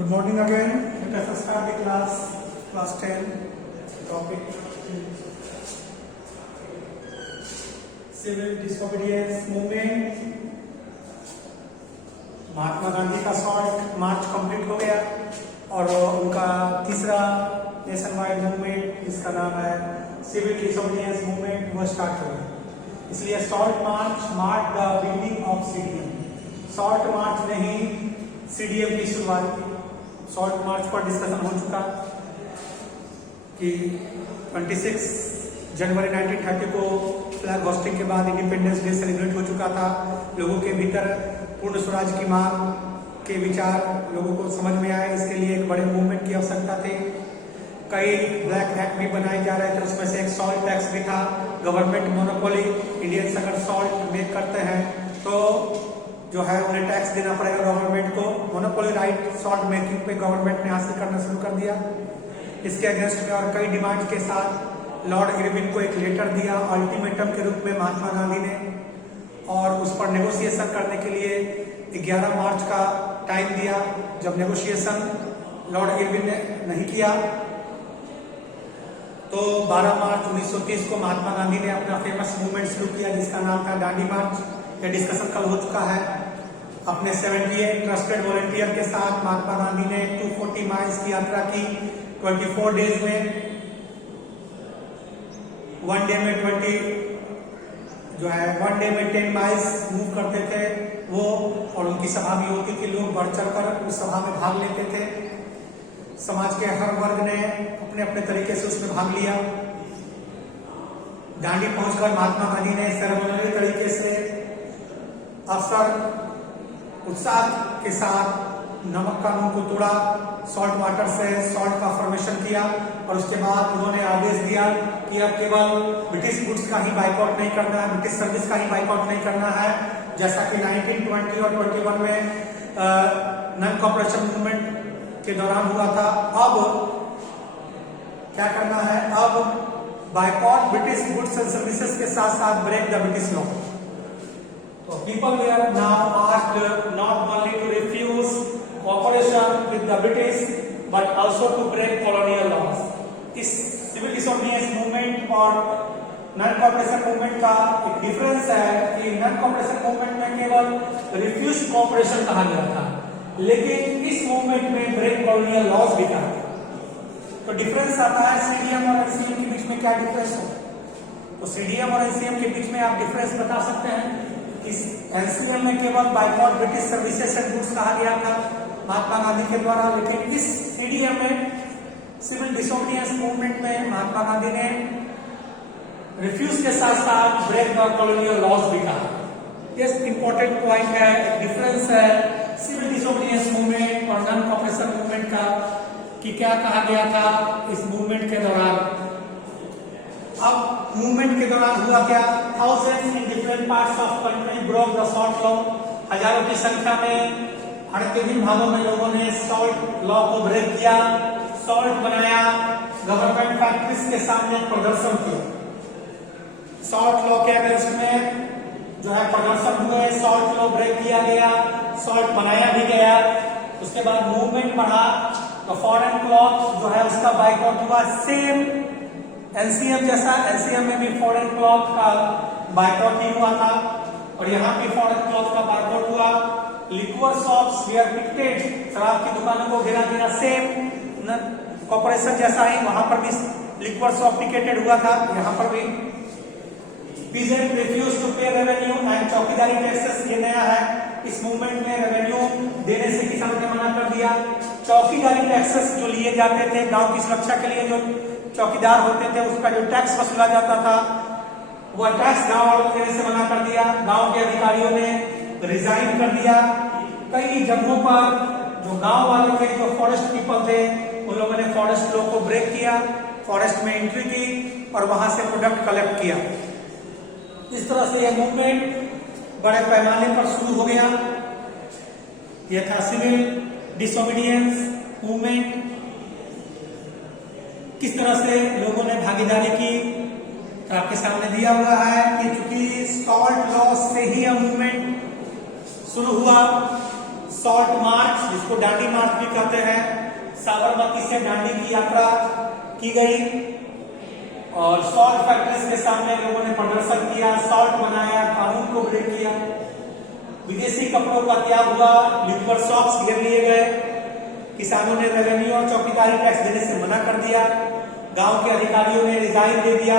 Good morning again. Let us start the class 10 topic civil disobedience movement. Mahatma Gandhi का short मार्च complete हो गया और उनका तीसरा नेशन वाइड मूवमेंट जिसका नाम है सिविल डिसोबीडियंस मूवमेंट वो स्टार्ट हो गया। इसलिए short march mark the beginning of CDM. Short march ने ही सीडीएम की शुरुआत की। शॉर्ट मार्च पर डिस्कशन हो चुका कि 26 जनवरी 1930 को फ्लैग होस्टिंग के बाद इंडिपेंडेंस डे सेलिब्रेट हो चुका था। लोगों के भीतर पूर्ण स्वराज की मांग के विचार लोगों को समझ में आए, इसके लिए एक बड़े मूवमेंट की आवश्यकता थी। कई ब्लैक एक्ट भी बनाए जा रहे थे, उसमें से एक सॉल्ट टैक्स भी था। गवर्नमेंट मोनोपोली, इंडियंस अगर सॉल्ट मेक करते हैं तो जो है उन्हें टैक्स देना पड़ेगा गवर्नमेंट को। मोनोपोली राइट सॉल्ट मेकिंग पे गवर्नमेंट ने हासिल करना शुरू कर दिया। इसके अगेंस्ट में और कई डिमांड के साथ लॉर्ड इरविन को एक लेटर दिया अल्टीमेटम के रूप में महात्मा गांधी ने, और उस पर नेगोशिएशन करने के लिए 11 मार्च का टाइम दिया। जब नेगोशिएशन लॉर्ड इरविन ने नहीं किया तो 12 मार्च 1930 को महात्मा गांधी ने अपना फेमस मूवमेंट शुरू किया जिसका नाम था दांडी मार्च। यह डिस्कशन कल हो चुका है। अपने 78 ट्रस्टेड वॉलंटियर के साथ महात्मा गांधी ने 240 माइल्स की यात्रा की 24 डेज में। वन डे में 10 माइल्स मूव करते थे वो, और उनकी सभा भी होती थी। लोग बढ़ चढ़कर उस सभा में भाग लेते थे। समाज के हर वर्ग ने अपने अपने तरीके से उसमें भाग लिया। दांडी पहुंचकर महात्मा गांधी ने सेरेमोनियल तरीके से अवसर उत्साह के साथ नमक कानून को तोड़ा, सॉल्ट वाटर से सॉल्ट का फॉर्मेशन किया, और उसके बाद उन्होंने आदेश दिया कि अब केवल ब्रिटिश गुड्स का ही बाइकआउट नहीं करना है, ब्रिटिश सर्विस का ही बाइकआउट नहीं करना है, जैसा कि 1920 और 21 में नॉन कॉपरेशन मूवमेंट के दौरान हुआ था। अब क्या करना है, अब boycott British goods and services के साथ साथ break the British law. So people were now asked not only to refuse cooperation with the British but also to break colonial laws. इस सिविल डिसोबीडियंस मूवमेंट और non cooperation movement का एक difference है कि non cooperation movement में केवल refuse corporation कहा गया था, लेकिन इस मूवमेंट में ब्रेक कॉलोनियल लॉज भी कहा गया। तो डिफरेंस आता है सीडीएम और एनसीएम के बीच में क्या डिफरेंस हो। तो सीडीएम और एनसीएम के बीच में आप डिफरेंस बता सकते हैं। इस एनसीएम में केवल boycott British services and goods कहा गया था महात्मा गांधी के द्वारा, लेकिन इस सीडीएम में सिविल डिसोबीडियंस मूवमेंट में महात्मा गांधी ने रिफ्यूज के साथ साथ ब्रेक द कॉलोनियल लॉज भी कहा। ये इंपॉर्टेंट पॉइंट है, डिफरेंस है सिविल डिसोबीडियंस मूवमेंट और नॉन कॉपरेशन मूवमेंट का, कि क्या कहा गया था इस मूवमेंट के दौरान। अब मूवमेंट के दौरान हुआ क्या, thousands in different parts of country broke the salt law. हजारों की संख्या में भारत के विभिन्न भागों में लोगों ने सॉल्ट लॉ को ब्रेक किया, सॉल्ट बनाया, गवर्नमेंट फैक्ट्रीज के सामने प्रदर्शन किया। सॉल्ट लॉ के अगेंस्ट में जो है प्रदर्शन हुए, सॉल्ट लॉ ब्रेक किया गया, सॉल्ट बनाया भी गया। उसके बाद मूवमेंट बढ़ा तो फॉरेन क्लॉथ जो है उसका बाइकआउट हुआ। सेम एनसीएम जैसा, एनसीएम में भी फॉरेन क्लॉथ का बाइकआउट ही हुआ था और यहाँ भी फॉरेन क्लॉथ का बाइकआउट हुआ। लिक्वर शॉप्स वेयर पिकेटेड, शराब की दुकानों को घेरा गया। सेम कॉर्पोरेशन जैसा ही वहां पर भी लिक्वर शॉप पिकेटेड हुआ था, यहाँ पर भी। पीजेंट रिफ्यूज टू पे रेवेन्यू एंड चौकीदारी टैक्सेस, ये नया है इस मूवमेंट में। रेवेन्यू देने से किसानों ने मना कर दिया। चौकीदारी टैक्सेस जो लिए जाते थे गांव की सुरक्षा के लिए, जो चौकीदार होते थे उसका जो टैक्स वसूला जाता था वह टैक्स गांव वालों को देने से मना कर दिया। गांव के अधिकारियों ने रिजाइन कर दिया। कई जगहों पर जो गांव वाले थे, जो फॉरेस्ट पीपल थे, उन लोगों ने फॉरेस्ट लॉ को ब्रेक किया, फॉरेस्ट में एंट्री की और वहां से प्रोडक्ट कलेक्ट किया। इस तरह से यह मूवमेंट बड़े पैमाने पर शुरू हो गया। यह था सिविल डिसोबीडियंस मूवमेंट। किस तरह से लोगों ने भागीदारी की तो आपके सामने दिया हुआ है कि चूंकि सॉल्ट लॉ से ही यह मूवमेंट शुरू हुआ। सॉल्ट मार्च, जिसको डांडी मार्च भी कहते हैं, साबरमती से डांडी की यात्रा की गई और सॉल्ट फैक्ट्रीज के सामने लोगों ने प्रदर्शन किया, सॉल्ट बनाया, कानून को ब्रेक किया, विदेशी कपड़ों का त्याग हुआ, लिक्वर शॉप्स घेर लिए गए, किसानों ने रेवेन्यू और चौकीदारी टैक्स देने से मना कर दिया, गांव के अधिकारियों ने रिजाइन दे दिया,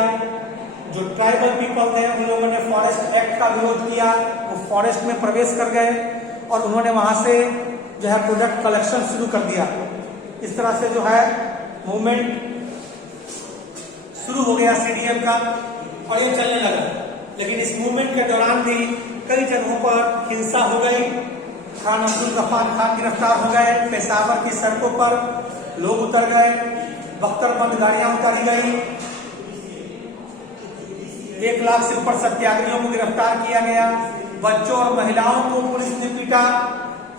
जो ट्राइबल पीपल थे उन लोगों ने फॉरेस्ट एक्ट का विरोध किया, वो फॉरेस्ट में प्रवेश कर गए और उन्होंने वहां से जो है प्रोडक्ट कलेक्शन शुरू कर दिया। इस तरह से जो है मूवमेंट शुरू हो गया सीडीएम का और ये चलने लगा। लेकिन इस मूवमेंट के दौरान भी कई जगहों पर हिंसा हो गई, खान अब्दुल गफ्फार खान गिरफ्तार हो गए, पेशावर की सड़कों पर लोग उतर गए, बख्तरबंद गाड़ियां उतारी गई, 1 लाख से ऊपर सत्याग्रहियों को गिरफ्तार किया गया, बच्चों और महिलाओं को पुलिस ने पीटा।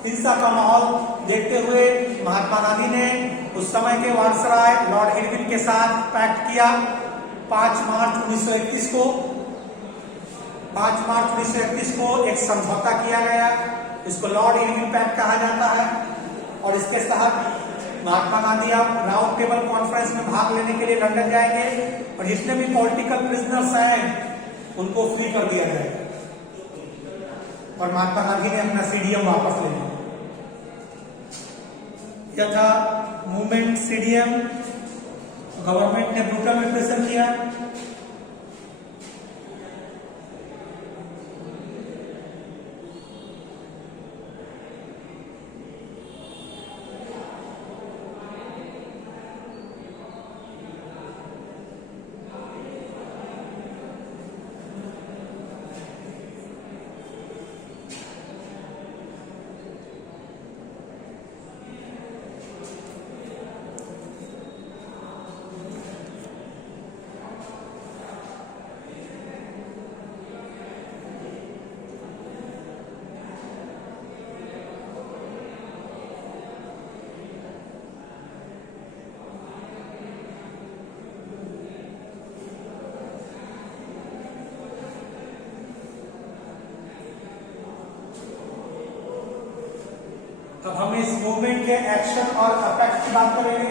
हिंसा का माहौल देखते हुए महात्मा गांधी ने उस समय के वायसराय लॉर्ड इरविन के साथ पैक्ट किया। 5 मार्च 1931 को एक समझौता किया गया, इसको लॉर्ड इरविन पैक्ट कहा जाता है और इसके तहत महात्मा गांधी अब राउंड टेबल कॉन्फ्रेंस में भाग लेने के लिए लंदन जाएंगे और जितने भी पॉलिटिकल प्रिजनर्स हैं उनको फ्री कर दिया जाएगा और महात्मा गांधी ने अपना सीडीएम वापस ले लिया। यह था मूवमेंट सीडीएम। गवर्नमेंट ने ब्रूटल रिप्रेशन किया। अब हम इस मूवमेंट के एक्शन और इफेक्ट की बात करेंगे।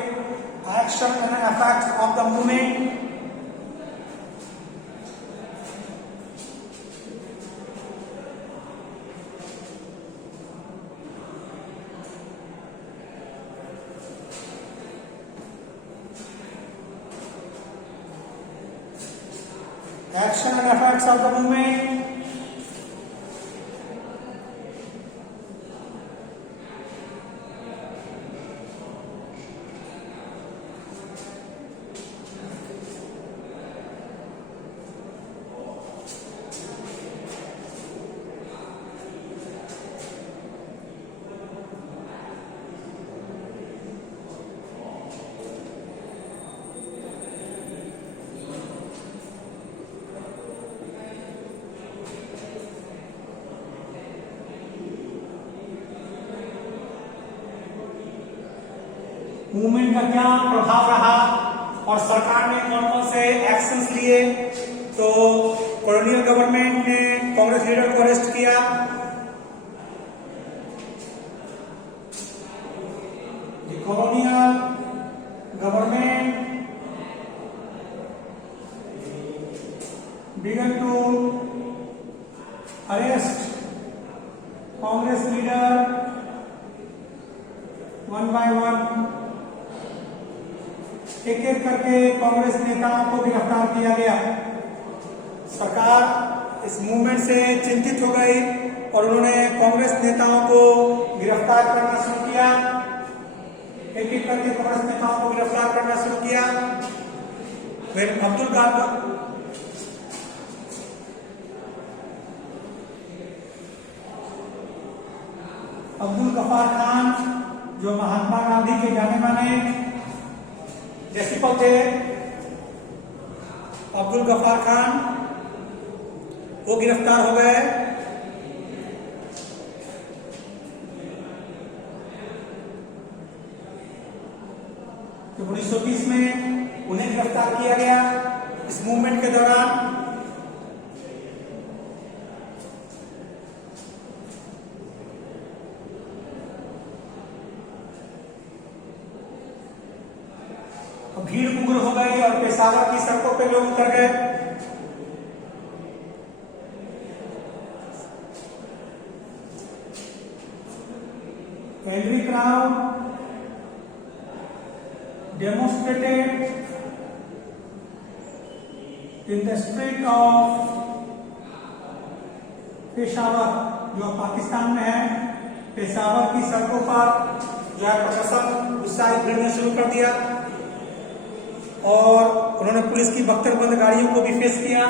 Action and effect of the movement. Action and effects of the movement. Movement का क्या प्रभाव रहा और सरकार ने कौन कौन से एक्शंस लिए। तो कॉलोनियल गवर्नमेंट ने कांग्रेस लीडर को अरेस्ट किया। Colonial government began to arrest Congress leader one by one. एक एक करके कांग्रेस नेताओं को गिरफ्तार किया गया। सरकार इस मूवमेंट से चिंतित हो गई और उन्होंने कांग्रेस नेताओं को गिरफ्तार करना शुरू किया। एक एक करके कांग्रेस नेताओं को गिरफ्तार करना शुरू किया। फिर अब्दुल गफ्फार खान, जो महात्मा गांधी के जाने माने डिसिपल थे, अब्दुल गफ्फार खान, वो गिरफ्तार हो गए। तो 1920 में उन्हें गिरफ्तार किया गया। इस मूवमेंट के दौरान तो भीड़ उग्र हो गई और पेशावर की सड़कों पे लोग उतर गए। Angry crowd demonstrated in the street of Peshawar, जो पाकिस्तान में है, पेशावर की सड़कों पर जो है प्रदर्शन उत्साहित भीड़ ने शुरू कर दिया और उन्होंने पुलिस की बख्तरबंद गाड़ियों को भी फेस किया।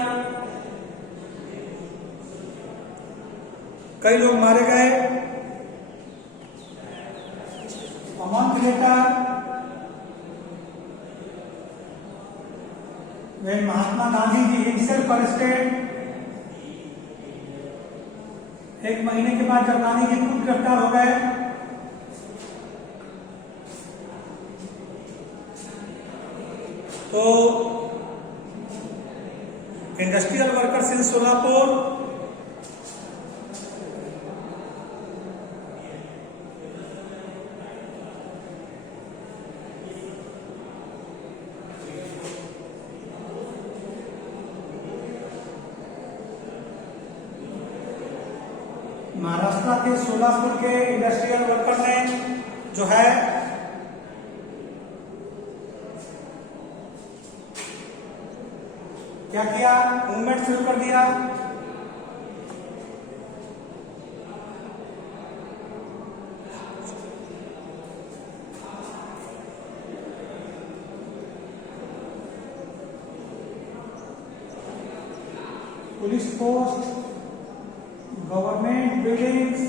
कई लोग मारे गए। A month later, when Mahatma Gandhi ji himself arrested, एक महीने के बाद जब गांधी जी खुद गिरफ्तार हो गए, तो industrial workers in Solapur Maharashtra के सोलापुर के इंडस्ट्रियल वर्कर ने जो है क्या किया, मूवमेंट शुरू कर दिया। पुलिस पोस्ट, गवर्नमेंट बिल्डिंग्स,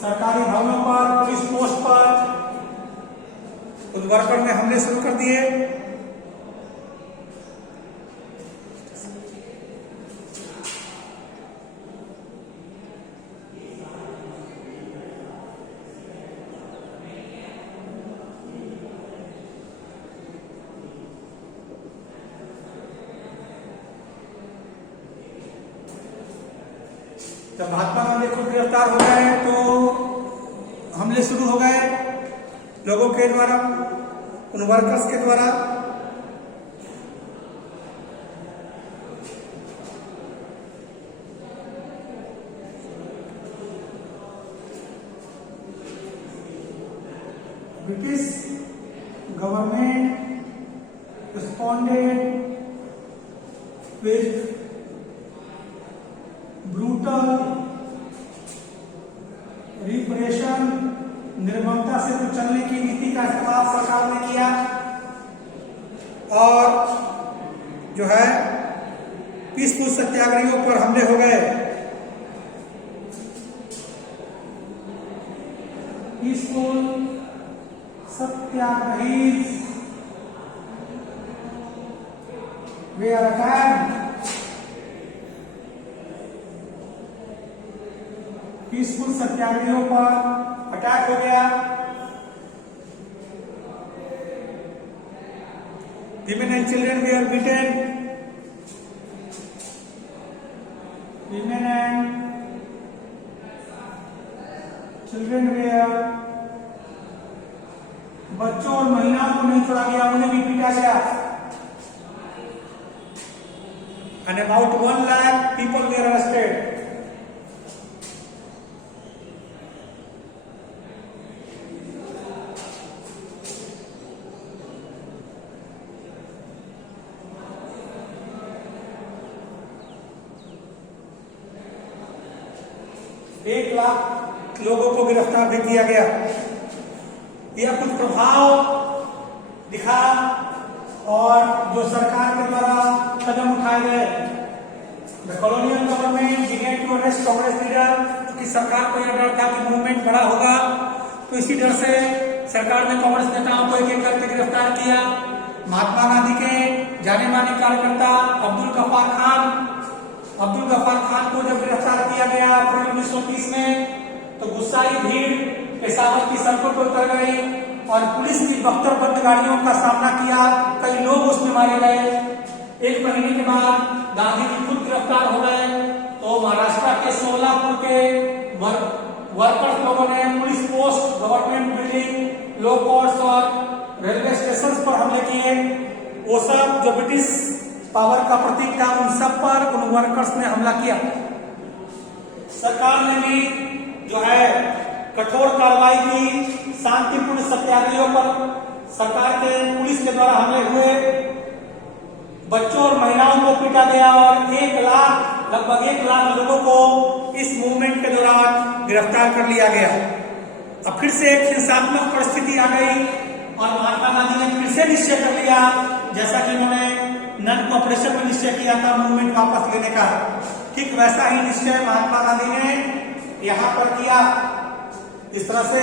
सरकारी भवनों पर, पुलिस पोस्ट पर उस वर्कर ने हमले शुरू कर दिए। जब महात्मा गांधी खुद गिरफ्तार हो गए तो हमले शुरू हो गए लोगों के द्वारा, उन वर्कर्स के द्वारा। British government responded with brutal repression, निर्ममता से कुचलने की नीति का इस्तेमाल सरकार ने किया और जो है पीसफुल सत्याग्रहियों पर हमले हो गए। पीसफुल सत्याग्रही वे अटैक्ड, पीसफुल सत्याग्रहियों पर अटैक हो गया। Women and children were beaten. Women and children were, बच्चों और महिलाओं को नहीं छोड़ा गया, उन्हें भी पीटा गया। And about 1 lakh people were arrested. एक लाख लोगों को गिरफ्तार भी किया गया। यह कुछ प्रभाव दिखा और जो सरकार के द्वारा कदम उठाए गए। The colonial government began to arrest Congress leader, क्योंकि सरकार को यह डर था कि मूवमेंट बड़ा होगा, तो इसी डर से सरकार ने कांग्रेस नेताओं को एक एक करके गिरफ्तार किया। महात्मा गांधी के जाने माने कार्यकर्ता अब्दुल गफ्फार खान को जब गिरफ्तार किया गया अप्रैल 1930 में, तो गुस्साई भीड़ पेशावर की सड़कों पर उतर गई और पुलिस की बख्तरबंद गाड़ियों का सामना किया। कई लोग उसमें मारे गए। एक महीने के बाद गांधी जी खुद गिरफ्तार हो गए। तो महाराष्ट्र के सोलापुर के वर्कर्स लोगों ने पुलिस पोस्ट, गवर्नमेंट बिल्डिंग, लो कोर्ट्स और रेलवे स्टेशन पर हमले किए। वो सब जो ब्रिटिश पावर का प्रतीक था उन सब पर उन वर्कर्स ने हमला किया। सरकार ने भी जो है कठोर कार्रवाई की शांतिपूर्ण सत्याग्रहियों पर। सरकार के पुलिस के द्वारा हमले हुए, बच्चों और महिलाओं को पीटा गया और लगभग 1 लाख लोगों को इस मूवमेंट के दौरान गिरफ्तार कर लिया गया। अब फिर से एक हिंसात्मक परिस्थिति आ गई और महात्मा गांधी ने फिर से निश्चय कर लिया, जैसा कि उन्होंने नन कोऑपरेशन में निश्चय किया था मूवमेंट वापस लेने का, ठीक वैसा ही निश्चय महात्मा गांधी ने यहाँ पर किया। इस तरह से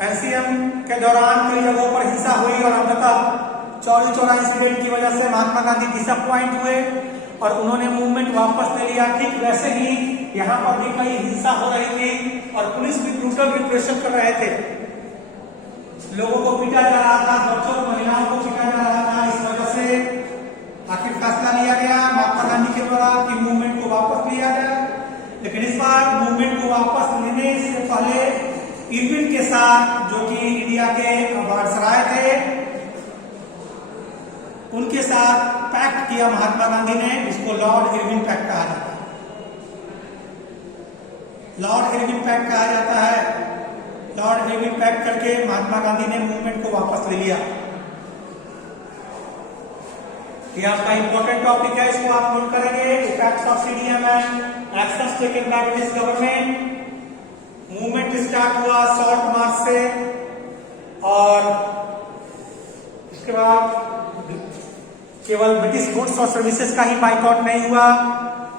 एनसीएम के दौरान कई जगहों पर हिंसा हुई और अंततः चौरी चौरा इंसिडेंट की वजह से महात्मा गांधी डिसअपॉइंट हुए और उन्होंने मूवमेंट वापस ले लिया। ठीक वैसे ही यहाँ पर भी कई हिंसा हो रही थी और पुलिस भी ब्रूटल रिप्रेशन कर रहे थे, लोगों को पीटा जा रहा था, बच्चों और महिलाओं को पीटा जा रहा था। इस वजह से आखिर फैसला लिया गया महात्मा गांधी के द्वारा कि मूवमेंट को वापस लिया जाए। लेकिन इस बार मूवमेंट को वापस लेने से पहले इरविन के साथ, जो कि इंडिया के वायसराय थे, उनके साथ पैक्ट किया महात्मा गांधी ने, जिसको लॉर्ड इरविन पैक्ट कहा जाता है। लॉर्ड इरविन पैक्ट कहा जाता है। लॉर्ड इरविन पैक्ट करके महात्मा गांधी ने मूवमेंट को वापस ले लिया। ये आपका इंपॉर्टेंट टॉपिक है, इसको आप नोट करेंगे। Effects of CDM and actions taken by British government. Movement start हुआ सॉल्ट मार्च से और इसके बाद केवल ब्रिटिश गुड्स और सर्विसेज का ही बाइकआउट नहीं हुआ,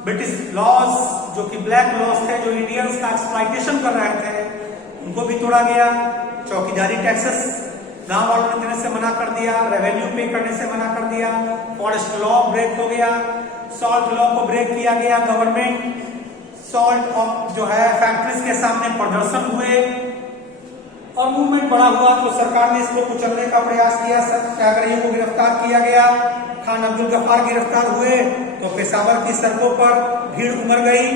ब्रिटिश लॉज जो कि ब्लैक लॉज थे, जो इंडियंस का एक्सप्लॉइटेशन कर रहे थे, उनको भी तोड़ा गया। चौकीदारी टैक्सेस गांव वालों ने देने से मना कर दिया, रेवेन्यू पे करने से मना कर दिया, फॉरेस्ट लॉ ब्रेक हो गया, सॉल्ट लॉ को ब्रेक किया गया। गवर्नमेंट सॉल्ट ऑफ जो है फैक्ट्रीज के सामने प्रदर्शन हुए और मूवमेंट बड़ा हुआ तो सरकार ने इसको कुचलने का प्रयास किया। सत्याग्रहियों को गिरफ्तार किया गया। खान अब्दुल गफ्फार गिरफ्तार हुए तो पेशावर की सड़कों पर भीड़ उमड़ गई।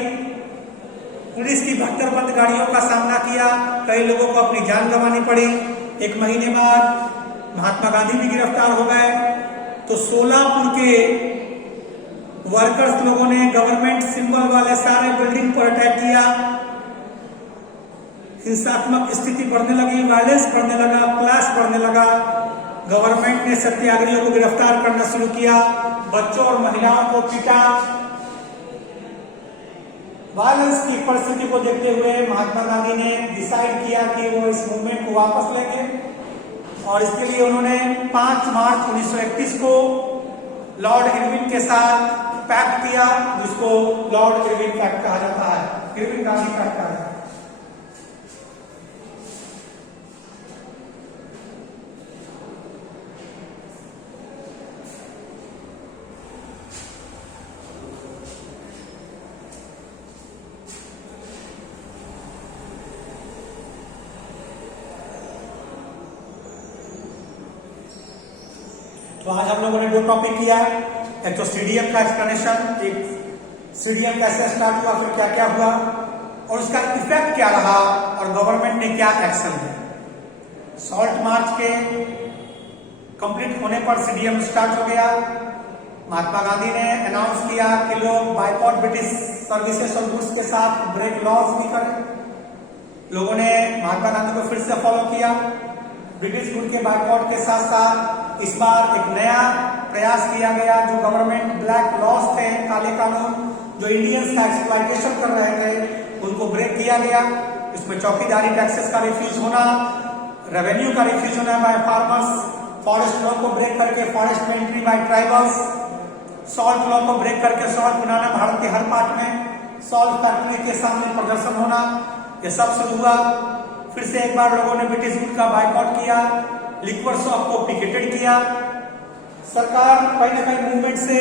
पुलिस की 72 बंद गाड़ियों का सामना किया, कई लोगों को अपनी जान गंवानी पड़ी। 1 महीने बाद महात्मा गांधी भी गिरफ्तार हो गए। तो सोलापुर के वर्कर्स लोगों ने गवर्नमेंट सिंबल वाले सारे बिल्डिंग पर अटैक किया। हिंसात्मक स्थिति बढ़ने लगी, वायलेंस बढ़ने लगा, क्लैश बढ़ने लगा। गवर्नमेंट ने सत्याग्रहियों को गिरफ्तार करना शुरू किया, बच्चों और महिलाओं को पीटा। वायलेंस की परिस्थिति को देखते हुए महात्मा गांधी ने डिसाइड किया कि वो इस मूवमेंट को वापस लेंगे और इसके लिए उन्होंने 5 मार्च 1931 को लॉर्ड इरविन के साथ पैक्ट किया, जिसको लॉर्ड इरविन पैक्ट कहा जाता है, इरविन गांधी पैक्ट कहा जाता है। तो आज हम लोगों ने 2 टॉपिक किया है, एक तो सीडीएम का एक्सप्लेनेशन, एक सीडीएम कैसे स्टार्ट हुआ, फिर क्या क्या हुआ और उसका इफेक्ट क्या रहा और गवर्नमेंट ने क्या एक्शन लिया। सॉल्ट मार्च के कंप्लीट होने पर सीडीएम स्टार्ट हो गया। महात्मा गांधी ने अनाउंस किया कि लोग बाइकआउट ब्रिटिश सर्विसेज और गुड्स के साथ ब्रेक लॉज भी करें। लोगों ने महात्मा गांधी को फिर से फॉलो किया। ब्रिटिश गुड के बाइकआउट के साथ साथ इस बार एक नया प्रयास किया गया। जो गवर्नमेंट ब्लैक लॉज थे, काले कानून जो इंडियंस का एक्सप्लॉइटेशन कर रहे थे, उनको ब्रेक किया गया। इसमें चौकीदारी टैक्सेस का रिफ्यूज होना, रेवेन्यू का रिफ्यूज होना बाय फार्मर्स, फॉरेस्ट लॉ को ब्रेक करके फॉरेस्ट में entry by tribals, salt law को ब्रेक करके सॉल्ट बनाना भारत के हर पार्ट में, सॉल्ट फैक्ट्री के सामने प्रदर्शन होना, ये सब शुरू हुआ। फिर से एक बार लोगों ने ब्रिटिश गुड का बाइकआउट किया, लिक्वर शॉप को पिकेटेड किया। सरकार कहीं न कहीं मूवमेंट से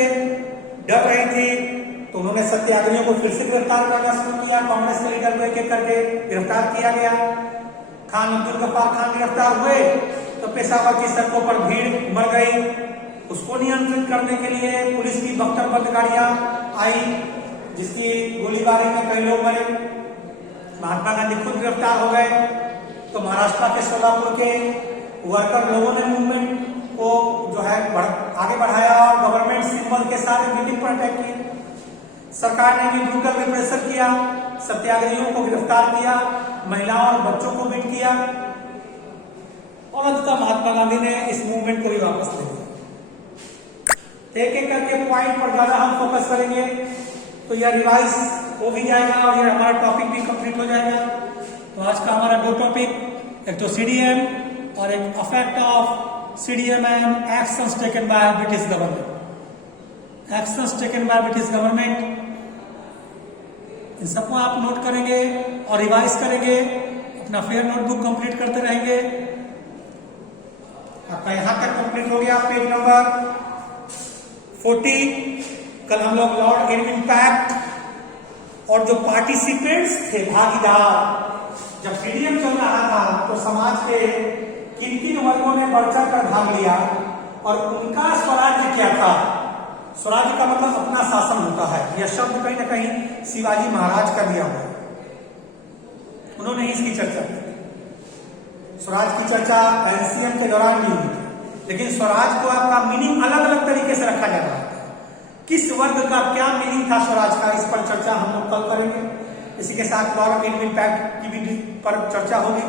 डर रही थी तो उन्होंने सत्याग्रहियों को फिर से गिरफ्तार करना शुरू किया। कांग्रेस के लीडर को एक एक करके गिरफ्तार किया गया। खान अब्दुल गफ्फार खान गिरफ्तार हुए तो पेशावर की सड़कों पर भीड़ मर गई। उसको नियंत्रित करने के लिए पुलिस की 72 बंद गाड़ियां आई, जिसकी गोलीबारी में कई लोग मरे। महात्मा गांधी खुद गिरफ्तार हो गए। तो महाराष्ट्र के सोलापुर के वर्कर लोगों ने मूवमेंट को जो है आगे बढ़ाया और गवर्नमेंट सिंबल के साथ मीटिंग पर अटैक किया। सरकार ने भी ब्रूटल रिप्रेशन किया, सत्याग्रहियों को गिरफ्तार किया, महिलाओं और बच्चों को बीट किया और अंततः महात्मा गांधी ने इस मूवमेंट को भी वापस ले लिया। एक एक करके पॉइंट पर ज्यादा हम फोकस करेंगे तो यह रिवाइज हो भी जाएगा और यह हमारा टॉपिक भी कंप्लीट हो जाएगा। तो आज का हमारा दो टॉपिक, एक तो सीडीएम और एक effect of CDM and actions taken by British government. Actions taken by British government, इन सबको आप नोट करेंगे और रिवाइज करेंगे, अपना फेयर नोटबुक कंप्लीट करते रहेंगे। आपका यहां तक कंप्लीट हो गया पेज नंबर 40। कल हम लोग लॉर्ड इरविन पैक्ट और जो पार्टिसिपेंट्स थे, भागीदार, जब सीडीएम चल रहा था तो समाज के किन किन वर्गों ने बढ़ चढ़ कर भाग लिया और उनका स्वराज्य क्या था। स्वराज्य का मतलब अपना शासन होता है। यह शब्द कहीं ना कहीं शिवाजी महाराज का दिया हुआ है, उन्होंने ही इसकी चर्चा की। स्वराज की चर्चा एनसीएम के दौरान भी हुई थी, लेकिन स्वराज को आपका मीनिंग अलग अलग तरीके से रखा जा रहा है। किस वर्ग का क्या मीनिंग था स्वराज का, इस पर चर्चा हम लोग कल करेंगे। इसी के साथ लॉर्ड इरविन पैक्ट की भी पर चर्चा होगी